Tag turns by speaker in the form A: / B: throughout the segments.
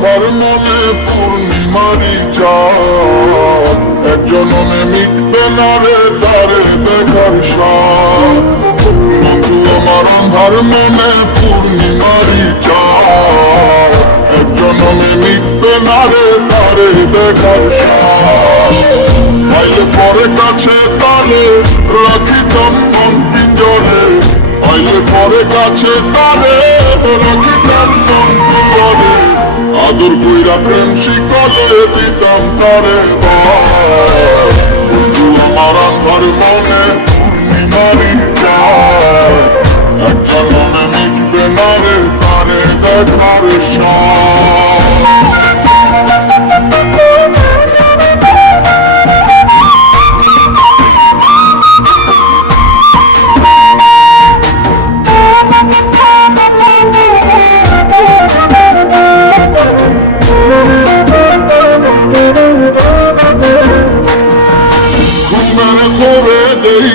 A: অন্ধার মনে পূর্ণিমারি চাঁদ। এক জনমে মিটবে না রে, তারে দেখার সাথ বন্ধু, আমার অন্ধার মনে পূর্ণিমারি চাঁদ। এক জনমে মিটবে না রে, তারে দেখার পাইলে পরে কাছে তারে রাখিতাম মন পিঞ্জরে পাইলে পরে কাছে তারে রাখিতাম পিঞ্জরে আদর বইরা প্রেম শিকলে দিতাম তারে বন্ধু আমার আন্ধার মনে পূর্ণিমারি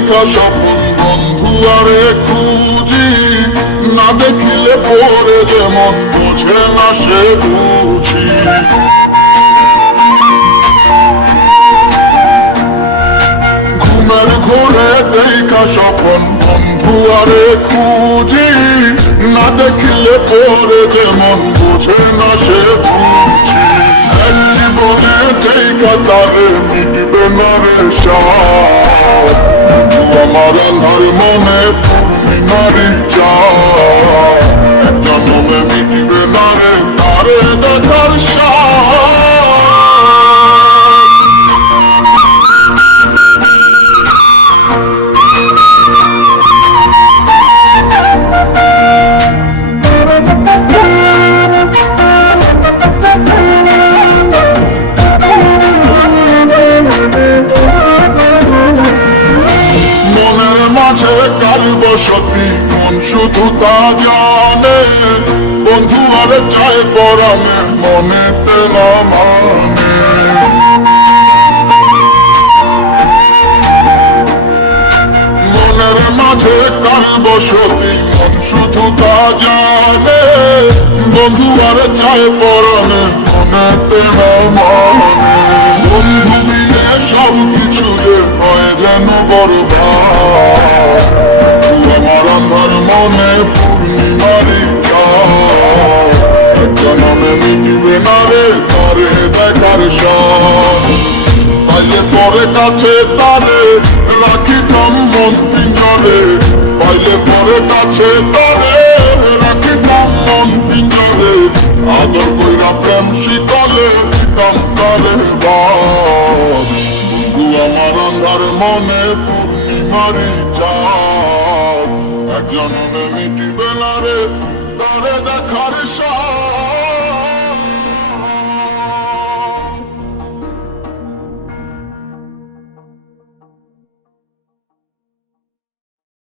A: দেখা স্বপন বন্ধু আরে খুঁজি, না দেখিলে পরে যেমন বোঝে না সে বুঝি। ঘুমের ঘোরে দেখা স্বপন বন্ধু আরে খুঁজি, না দেখিলে পরে যেমন বোঝে না সে বুঝি। এক জীবনে দেখা তারে মিটবে না রে বন্ধু আন্ধার মনে পূর্ণিমারি এক জন্মে মিটবে না রে তারে দেখার সাথ বসতি মন শুধু তা জানে। বন্ধু আর চায় পরামে মনে তেলা মানে। মনের মাঝে কার বসতি, মন শুধু তা জানে। বন্ধু আর চায় পরামে মনে তেলা মানে। বন্ধু মিলে সব কিছু হয় যেন বরবাদ। রে তারে দেখার সাথ পাইলে পরে কাছে তারে রাখিতাম মন পিঞ্জরে পাইলে পরে কাছে তারে রাখিতাম মন পিঞ্জরে আদর কইরা প্রেম শীতলে দিতাম তারে আমার অন্ধার মনে পূর্ণিমারি চাঁদ। এক জনমে মিটিবে না রে, তারে দেখার সাথ